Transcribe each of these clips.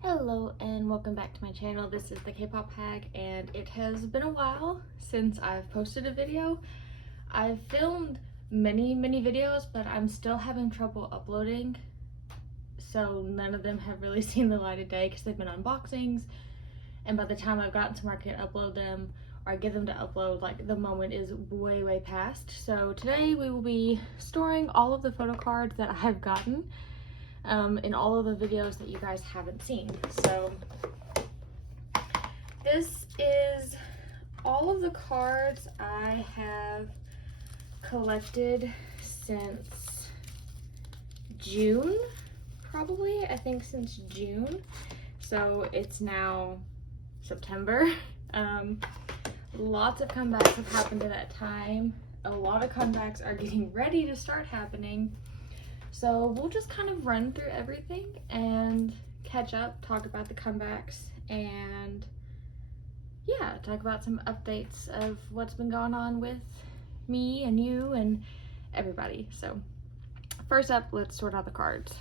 Hello and welcome back to my channel. This is the K-pop-hag and it has been a while since I've posted a video. I've filmed many videos, but I'm still having trouble uploading, so none of them have really seen the light of day because they've been unboxings, and by the time I've gotten to where I can upload them or I get them to upload, like, the moment is way past. So today we will be storing all of the photo cards that I've gotten in all of the videos that you guys haven't seen. So this is all of the cards I have collected since June, probably. I think since June. So it's now September. Lots of comebacks have happened at that time. A lot of comebacks are getting ready to start happening. So we'll just kind of run through everything and catch up, talk about the comebacks, and yeah, talk about some updates of what's been going on with me and you and everybody. So first up, let's sort out the cards.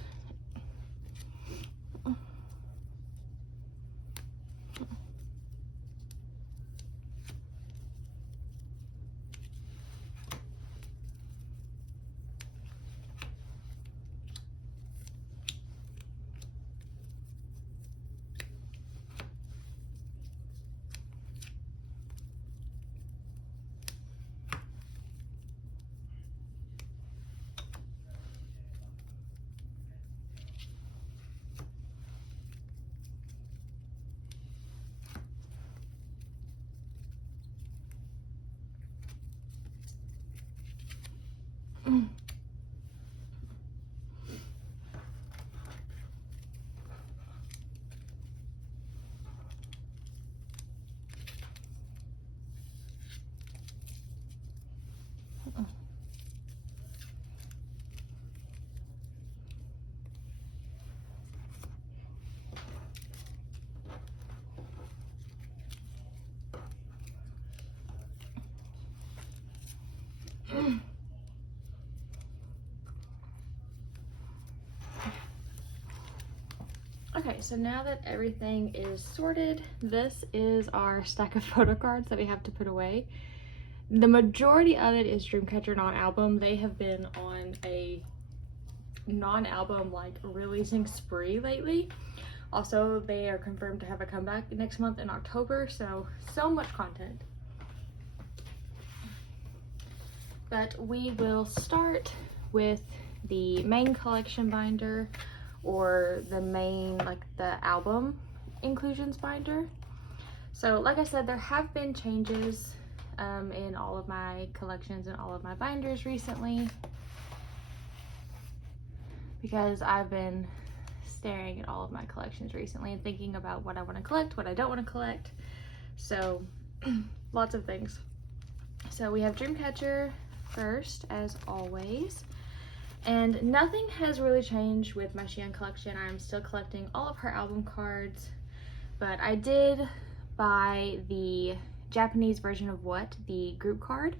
Okay, so now that everything is sorted, this is our stack of photo cards that we have to put away. The majority of it is Dreamcatcher non-album. They have been on a non-album, like, releasing spree lately. Also, they are confirmed to have a comeback next month in October, so much content. But we will start with the main collection binder, or the main, like, the album inclusions binder. So like I said, there have been changes in all of my collections and all of my binders recently, because I've been staring at all of my collections recently and thinking about what I want to collect, what I don't want to collect. So lots of things. So we have Dreamcatcher first, as always. And nothing has really changed with my Shein collection. I'm still collecting all of her album cards, but I did buy the Japanese version of What, the group card.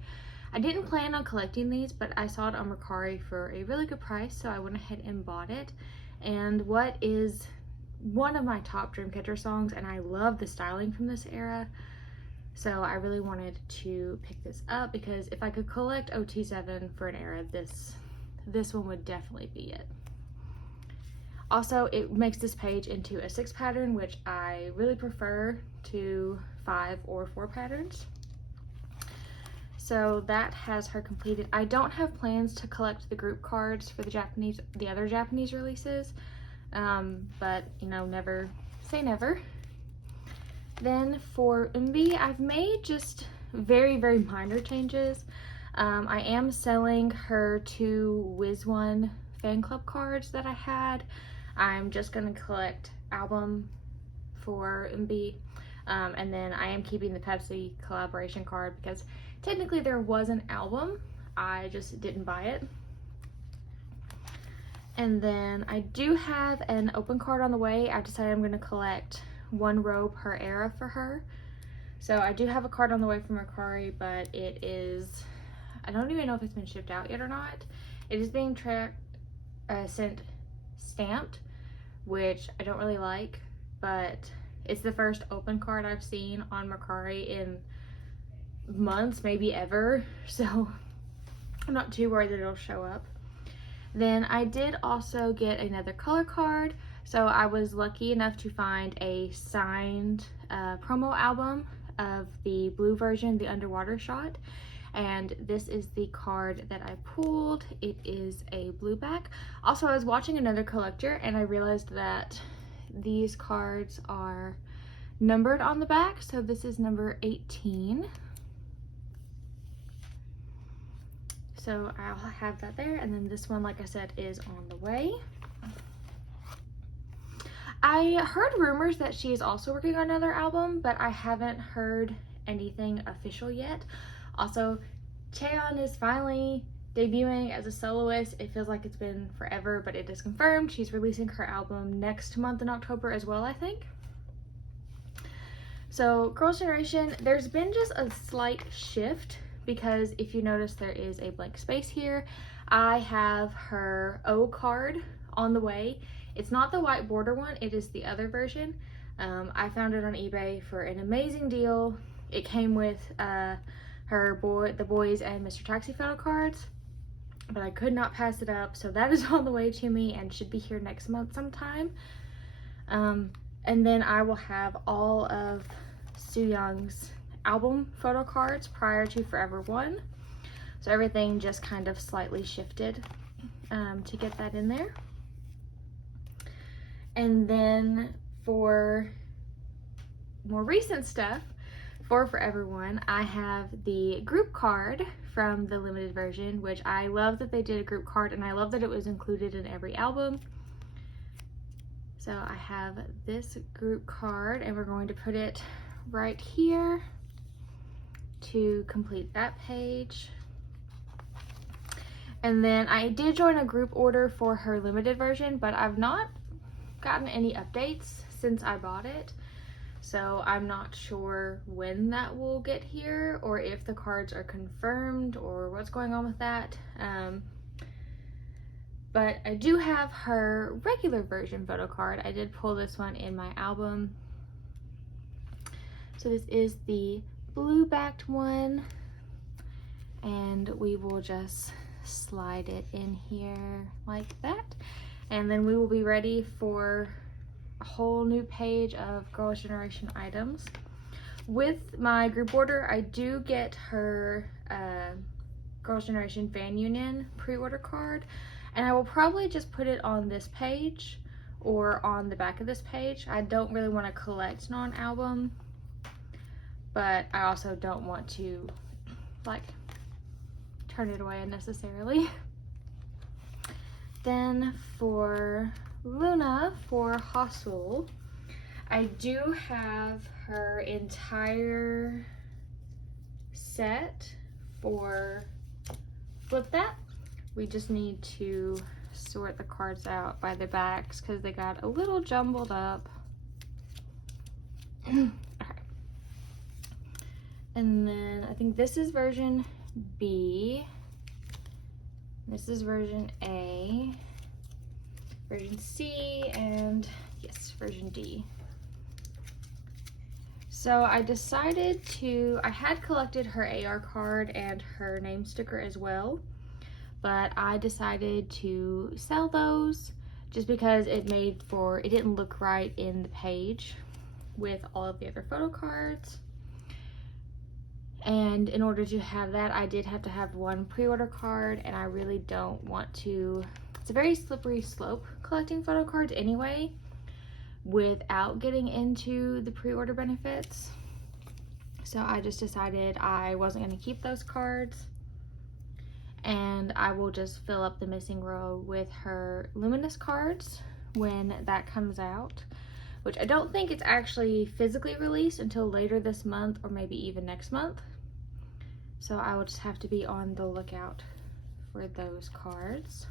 I didn't plan on collecting these, but I saw it on Mercari for a really good price, so I went ahead and bought it. And What is one of my top Dreamcatcher songs, and I love the styling from this era. So I really wanted to pick this up, because if I could collect OT7 for an era, this one would definitely be it. Also, it makes this page into a 6 pattern, which I really prefer to 5 or 4 patterns. So that has her completed. I don't have plans to collect the group cards for the other Japanese releases, but you know, never say never. Then for Eunbi, I've made just very minor changes. I am selling her 2 Wiz1 fan club cards that I had. I'm just going to collect album for Eunbi, and then I am keeping the Pepsi collaboration card, because technically there was an album, I just didn't buy it. And then I do have an open card on the way. I decided I'm going to collect 1 row per era for her. So I do have a card on the way from Mercari, but it is, I don't even know if it's been shipped out yet or not. It is being sent stamped, which I don't really like, but it's the first open card I've seen on Mercari in months, maybe ever, so I'm not too worried that it'll show up. Then I did also get another color card, so I was lucky enough to find a signed promo album of the blue version, the underwater shot, and this is the card that I pulled. It is a blue back. Also, I was watching another collector and I realized that these cards are numbered on the back, so this is number 18. So I'll have that there, and then this one, like I said, is on the way. I heard rumors that she is also working on another album, but I haven't heard anything official yet. Also, Cheon is finally debuting as a soloist. It feels like it's been forever, but it is confirmed. She's releasing her album next month in October as well, I think. So Girls' Generation, there's been just a slight shift, because if you notice there is a blank space here. I have her O card on the way. It's not the white border one, it is the other version. I found it on eBay for an amazing deal. It came with the boys and Mr. Taxi photo cards, but I could not pass it up, so that is on the way to me and should be here next month sometime. And then I will have all of Sooyoung's album photo cards prior to Forever One, so everything just kind of slightly shifted to get that in there. And then for more recent stuff for Forever One, I have the group card from the limited version, which I love that they did a group card, and I love that it was included in every album. So I have this group card, and we're going to put it right here to complete that page. And then I did join a group order for her limited version, but I've not gotten any updates since I bought it, so I'm not sure when that will get here or if the cards are confirmed or what's going on with that. But I do have her regular version photo card. I did pull this one in my album. So this is the blue backed one, and we will just slide it in here like that, and then we will be ready for a whole new page of Girls' Generation items. With my group order, I do get her Girls' Generation Fan Union pre-order card, and I will probably just put it on this page or on the back of this page. I don't really want to collect non-album, but I also don't want to like turn it away unnecessarily. Then for Luna, for Hostel, I do have her entire set for Flip That. We just need to sort the cards out by the backs because they got a little jumbled up. Okay. And then I think this is version B. This is version A, version C, and yes, version D. So I decided to, I had collected her AR card and her name sticker as well, but I decided to sell those just because it didn't look right in the page with all of the other photo cards. And in order to have that, I did have to have one pre-order card, and I really don't want to, it's a very slippery slope collecting photo cards anyway without getting into the pre-order benefits. So I just decided I wasn't going to keep those cards, and I will just fill up the missing row with her Luminous cards when that comes out, which I don't think it's actually physically released until later this month or maybe even next month. So I will just have to be on the lookout for those cards.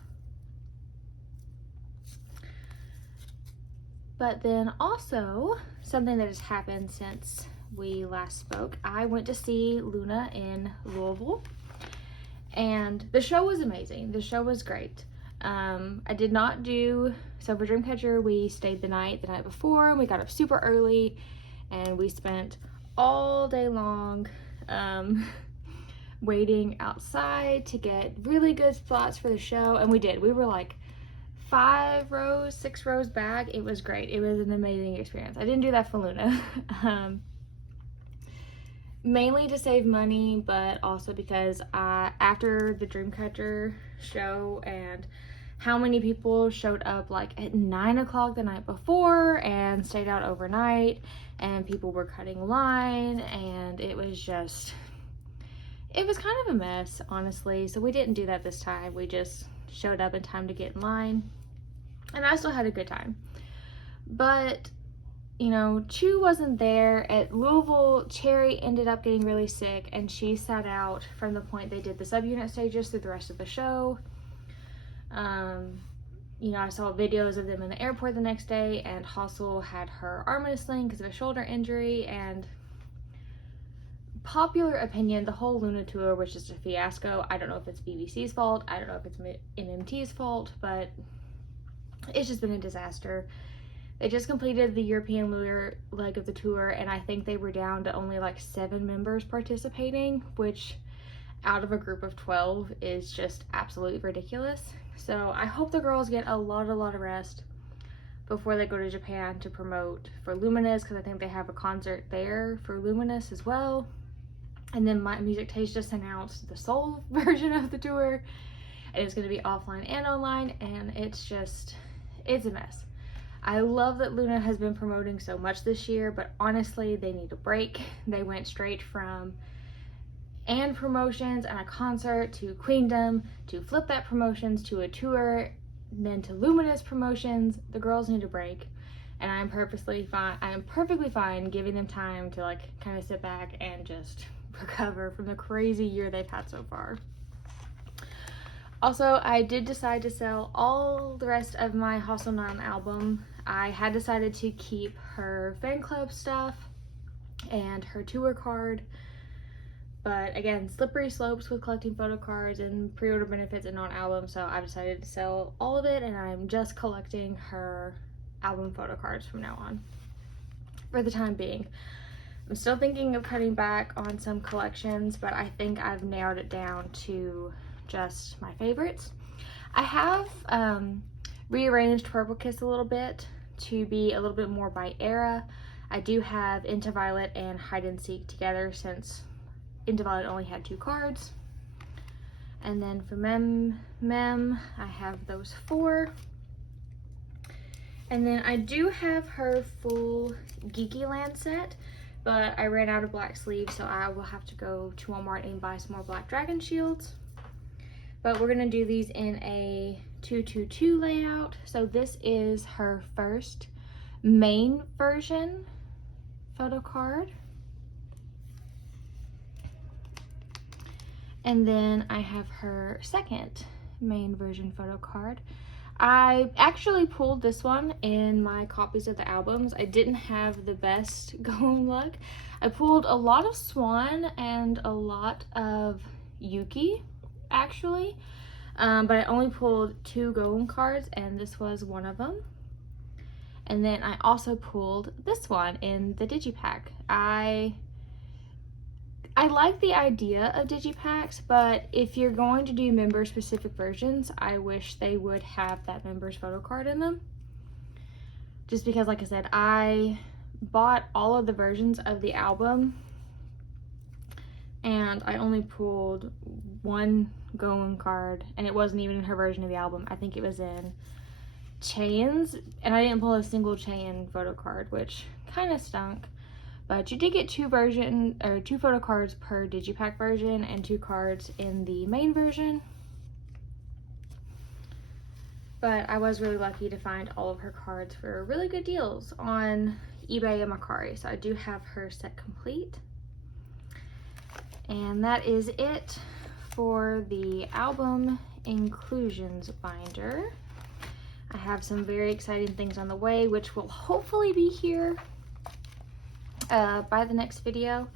But then also, something that has happened since we last spoke, I went to see Luna in Louisville, and the show was amazing. The show was great. I did not do, so for Dreamcatcher, we stayed the night before, and we got up super early, and we spent all day long waiting outside to get really good spots for the show, and we did. We were like 5 rows, 6 rows back. It was great. It was an amazing experience. I didn't do that for Luna. Mainly to save money, but also because after the Dreamcatcher show and how many people showed up like at 9 o'clock the night before and stayed out overnight, and people were cutting line, and it was kind of a mess, honestly. So we didn't do that this time. We just showed up in time to get in line, and I still had a good time. But you know, Chew wasn't there. At Louisville, Cherry ended up getting really sick, and she sat out from the point they did the subunit stages through the rest of the show. You know, I saw videos of them in the airport the next day, and Hassel had her arm in a sling because of a shoulder injury, and popular opinion, the whole Luna tour was just a fiasco. I don't know if it's BBC's fault, I don't know if it's NMT's fault, but it's just been a disaster. They just completed the European leg of the tour, and I think they were down to only like 7 members participating, which out of a group of 12 is just absolutely ridiculous. So I hope the girls get a lot of rest before they go to Japan to promote for Luminous, because I think they have a concert there for Luminous as well. And then My Music Taste just announced the Seoul version of the tour, and it's going to be offline and online, and it's a mess. I love that Luna has been promoting so much this year, but honestly, they need a break. They went straight from and promotions and a concert to Queendom to Flip That promotions to a tour, then to Luminous promotions. The girls need a break, and I am perfectly fine giving them time to like kind of sit back and just recover from the crazy year they've had so far. Also, I did decide to sell all the rest of my Hustle 9 album. I had decided to keep her fan club stuff and her tour card, but again, slippery slopes with collecting photo cards and pre-order benefits and non-albums, so I've decided to sell all of it, and I'm just collecting her album photo cards from now on for the time being. I'm still thinking of cutting back on some collections, but I think I've narrowed it down to just my favorites. I have rearranged Purple Kiss a little bit to be a little bit more by era. I do have Into Violet and Hide and Seek together, since Into Violet only had 2 cards. And then for Mem, I have those 4. And then I do have her full Geeky Land set, but I ran out of black sleeves, so I will have to go to Walmart and buy some more black dragon shields. But we're gonna do these in a 222 layout. So this is her first main version photo card. And then I have her second main version photo card. I actually pulled this one in my copies of the albums. I didn't have the best going luck. I pulled a lot of Swan and a lot of Yuki, actually, but I only pulled 2 Goem cards, and this was one of them. And then I also pulled this one in the Digipack. I like the idea of Digipacks, but if you're going to do member specific versions, I wish they would have that member's photo card in them. Just because, like I said, I bought all of the versions of the album, and I only pulled 1 Goem card, and it wasn't even in her version of the album. I think it was in Chains, and I didn't pull a single Chain photo card, which kind of stunk. But you did get 2 photo cards per Digipack version and 2 cards in the main version. But I was really lucky to find all of her cards for really good deals on eBay and Mercari, so I do have her set complete. And that is it for the album inclusions binder. I have some very exciting things on the way, which will hopefully be here by the next video.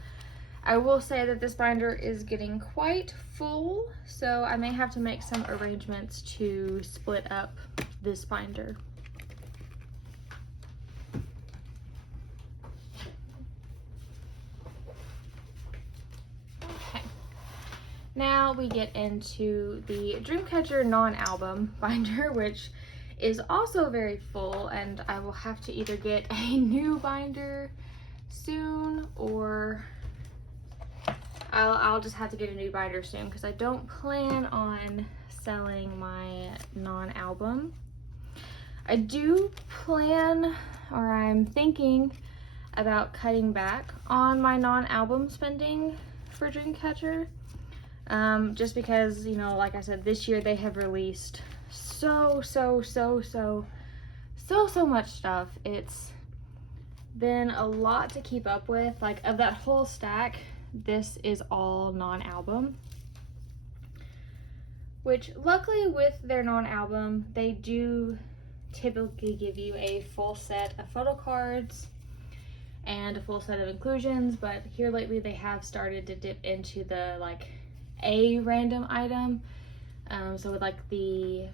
I will say that this binder is getting quite full, so I may have to make some arrangements to split up this binder. Okay, now we get into the Dreamcatcher non-album binder, which is also very full, and I will have to either get a new binder soon, or I'll just have to get a new binder soon, because I don't plan on selling my non-album. I do plan, or I'm thinking about cutting back on my non-album spending for Dreamcatcher, just because, you know, like I said, this year they have released so much stuff. It's been a lot to keep up with. Like, of that whole stack, this is all non-album, which luckily with their non-album, they do typically give you a full set of photo cards and a full set of inclusions, but here lately they have started to dip into the like a random item. So with like the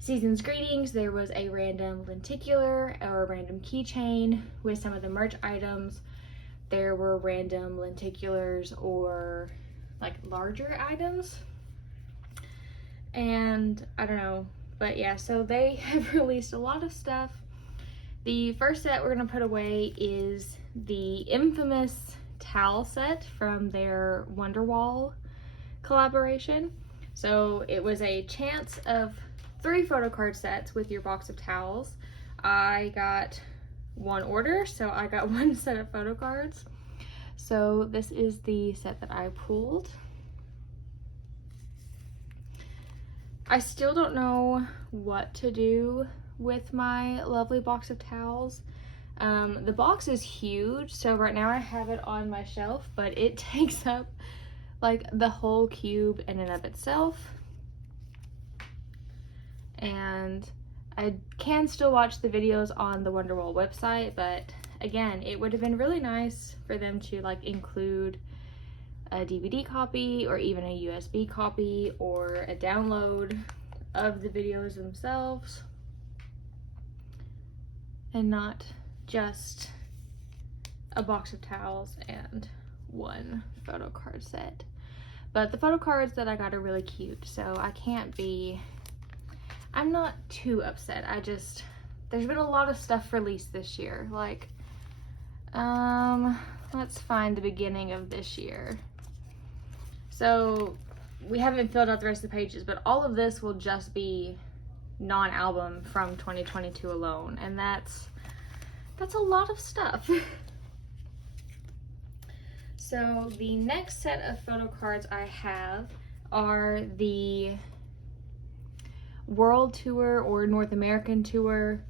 Season's Greetings, there was a random lenticular or a random keychain. With some of the merch items, there were random lenticulars or like larger items. And I don't know, but yeah, so they have released a lot of stuff. The first set we're gonna put away is the infamous towel set from their Wonderwall collaboration. So it was a chance of 3 photo card sets with your box of towels. I got 1 order, so I got 1 set of photo cards. So this is the set that I pulled. I still don't know what to do with my lovely box of towels. The box is huge, so right now I have it on my shelf, but it takes up like the whole cube in and of itself. And I can still watch the videos on the Wonderwall website, but again, it would have been really nice for them to like include a DVD copy or even a USB copy or a download of the videos themselves, and not just a box of towels and 1 photo card set. But the photo cards that I got are really cute, so I'm not too upset. There's been a lot of stuff released this year. Like, let's find the beginning of this year. So we haven't filled out the rest of the pages, but all of this will just be non-album from 2022 alone, and that's a lot of stuff. So the next set of photo cards I have are the World Tour or North American Tour,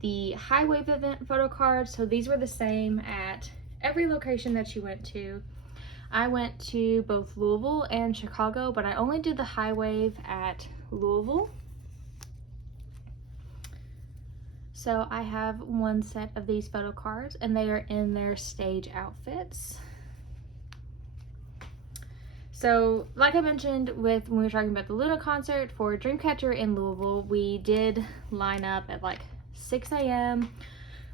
the High Wave event photo cards. So these were the same at every location that you went to. I went to both Louisville and Chicago, but I only did the High Wave at Louisville. So I have 1 set of these photo cards, and they are in their stage outfits. So like I mentioned when we were talking about the Luna concert for Dreamcatcher in Louisville, we did line up at like 6 a.m.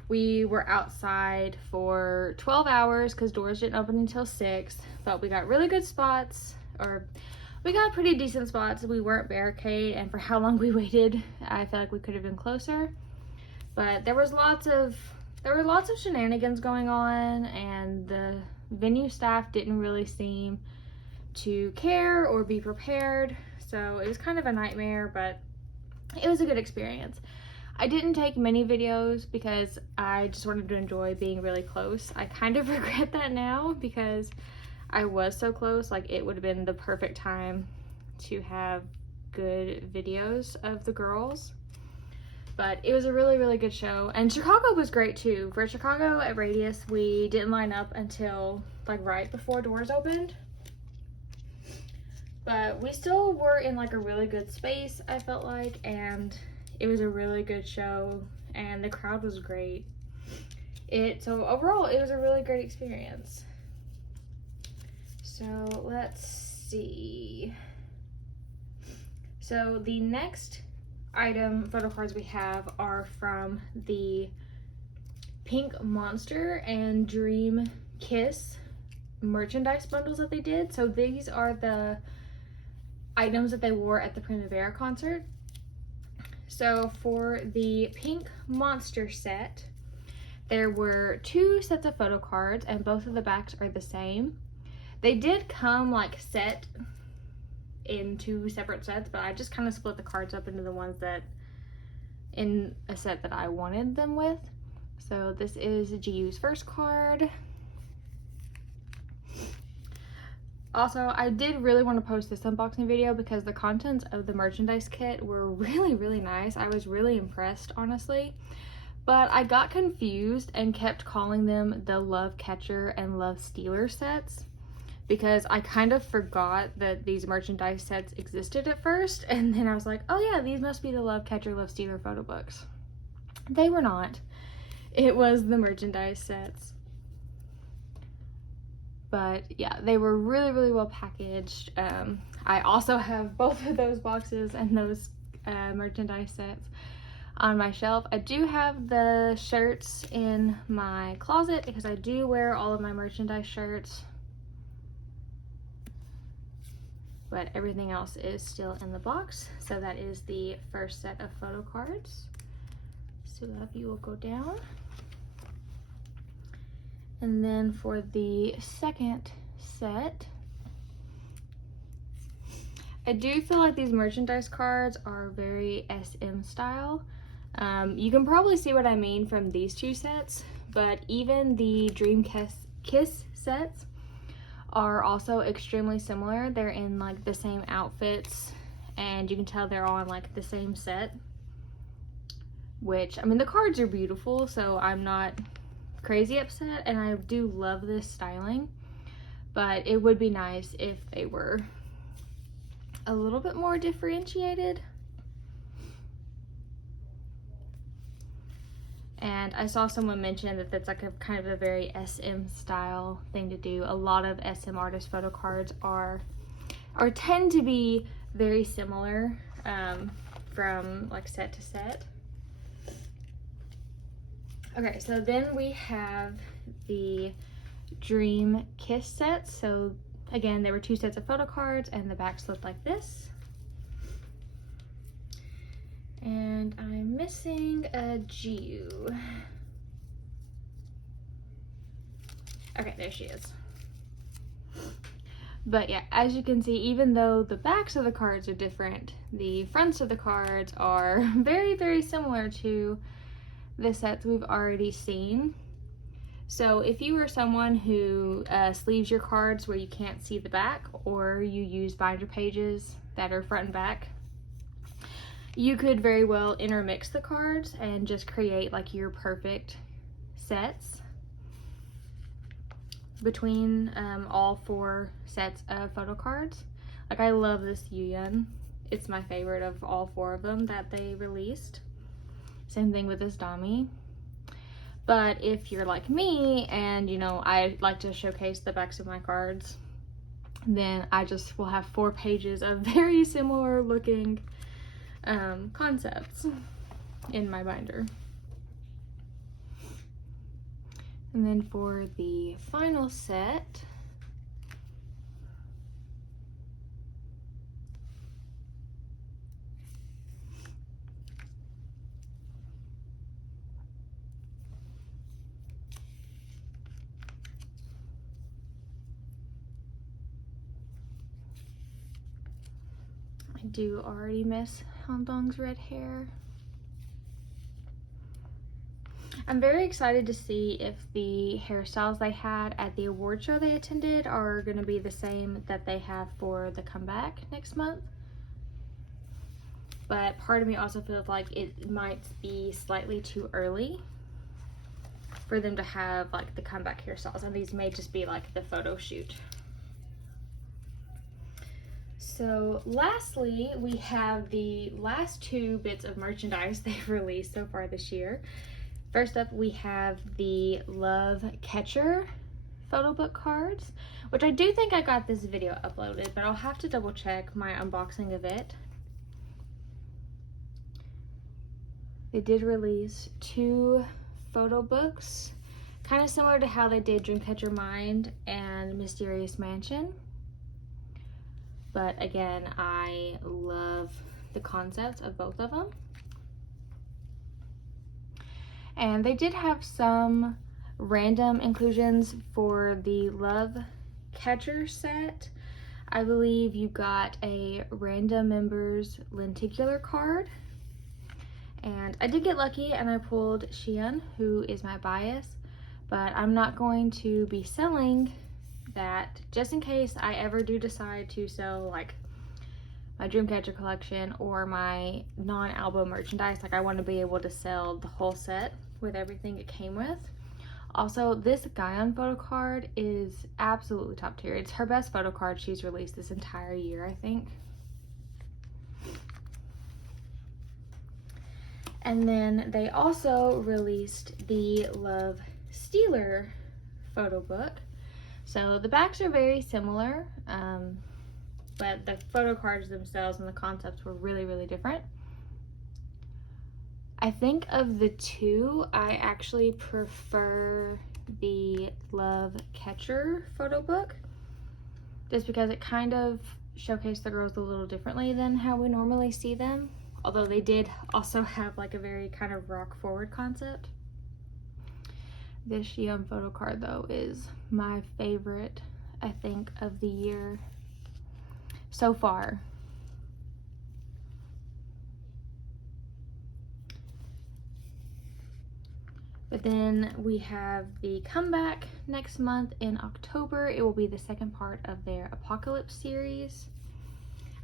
We were outside for 12 hours because doors didn't open until 6, but we got really good spots, or we got pretty decent spots. We weren't barricaded, and for how long we waited, I feel like we could have been closer. But there were lots of shenanigans going on, and the venue staff didn't really seem to care or be prepared, so it was kind of a nightmare, but it was a good experience. I didn't take many videos because I just wanted to enjoy being really close. I kind of regret that now because I was so close. Like, it would have been the perfect time to have good videos of the girls. But it was a really good show, and Chicago was great too. For Chicago at Radius, we didn't line up until like right before doors opened, but we still were in like a really good space, I felt like, and it was a really good show, and the crowd was great. So overall, it was a really great experience. So let's see. So the next item photo cards we have are from the Pink Monster and Dream Kiss merchandise bundles that they did. So these are the items that they wore at the Primavera concert. So for the Pink Monster set, there were 2 sets of photo cards, and both of the backs are the same. They did come like set in 2 separate sets, but I just kind of split the cards up into the ones that in a set that I wanted them with. So this is GU's first card. Also, I did really want to post this unboxing video because the contents of the merchandise kit were really nice. I was really impressed, honestly. But I got confused and kept calling them the Love Catcher and Love Stealer sets because I kind of forgot that these merchandise sets existed at first, and then I was like, oh yeah, these must be the Love Catcher, Love Stealer photo books. They were not. It was the merchandise sets. But yeah, they were really well packaged. I also have both of those boxes and those merchandise sets on my shelf. I do have the shirts in my closet because I do wear all of my merchandise shirts, but everything else is still in the box. So that is the first set of photo cards. So that you will go down. And then for the second set, I do feel like these merchandise cards are very SM style. You can probably see what I mean from these 2 sets, but even the Dream Kiss sets are also extremely similar. They're in like the same outfits, and you can tell they're all in like the same set, which, I mean, the cards are beautiful, so I'm not crazy upset, and I do love this styling, but it would be nice if they were a little bit more differentiated. And I saw someone mention that that's like a kind of a very SM style thing to do. A lot of SM artist photo cards are tend to be very similar from like set to set. Okay, so then we have the Dream Kiss sets. So again, there were 2 sets of photo cards, and the backs looked like this. And I'm missing a GU. Okay, there she is. But yeah, as you can see, even though the backs of the cards are different, the fronts of the cards are very similar to the sets we've already seen. So if you are someone who sleeves your cards where you can't see the back, or you use binder pages that are front and back, you could very well intermix the cards and just create like your perfect sets between all 4 sets of photo cards. Like, I love this Yuyun. It's my favorite of all 4 of them that they released. Same thing with this Dami. But if you're like me and, you know, I like to showcase the backs of my cards, then I just will have 4 pages of very similar looking concepts in my binder. And then for the final set, I do already miss Handong's red hair. I'm very excited to see if the hairstyles they had at the award show they attended are going to be the same that they have for the comeback next month. But part of me also feels like it might be slightly too early for them to have like the comeback hairstyles, and these may just be like the photo shoot. So lastly, we have the last 2 bits of merchandise they've released so far this year. First up, we have the Love Catcher photo book cards, which I do think I got this video uploaded, but I'll have to double check my unboxing of it. They did release 2 photo books, kind of similar to how they did Dreamcatcher Mind and Mysterious Mansion. But again, I love the concepts of both of them. And they did have some random inclusions for the Love Catcher set. I believe you got a random members lenticular card. And I did get lucky and I pulled Xian, who is my bias, but I'm not going to be selling that just in case I ever do decide to sell like my Dreamcatcher collection or my non-album merchandise. Like, I want to be able to sell the whole set with everything it came with. Also, this Guion photo card is absolutely top tier. It's her best photo card she's released this entire year, I think. And then they also released the Love Stealer photo book. So the backs are very similar, but the photo cards themselves and the concepts were really, really different. I think of the 2, I actually prefer the Love Catcher photo book, just because it kind of showcased the girls a little differently than how we normally see them. Although they did also have like a very kind of rock forward concept. This Xion photo card though is my favorite, I think, of the year so far. But then we have the comeback next month in October. It will be the second part of their Apocalypse series.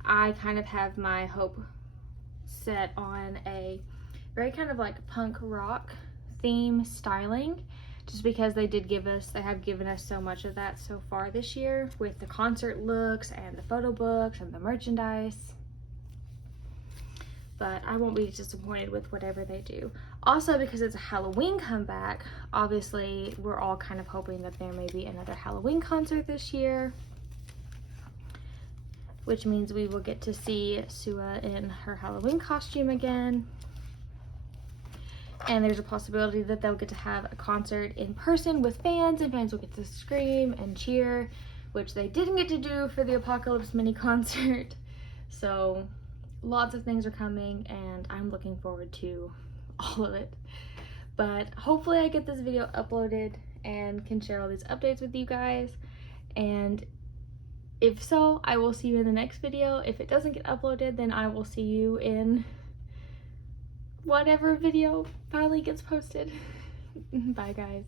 I kind of have my hope set on a very kind of like punk rock theme styling, just because they have given us so much of that so far this year with the concert looks and the photo books and the merchandise. But I won't be disappointed with whatever they do. Also, because it's a Halloween comeback, obviously we're all kind of hoping that there may be another Halloween concert this year, which means we will get to see Sua in her Halloween costume again. And there's a possibility that they'll get to have a concert in person with fans, and fans will get to scream and cheer, which they didn't get to do for the Apocalypse mini concert. So lots of things are coming and I'm looking forward to all of it. But hopefully I get this video uploaded and can share all these updates with you guys. And if so, I will see you in the next video. If it doesn't get uploaded, then I will see you in whatever video finally gets posted. Bye guys.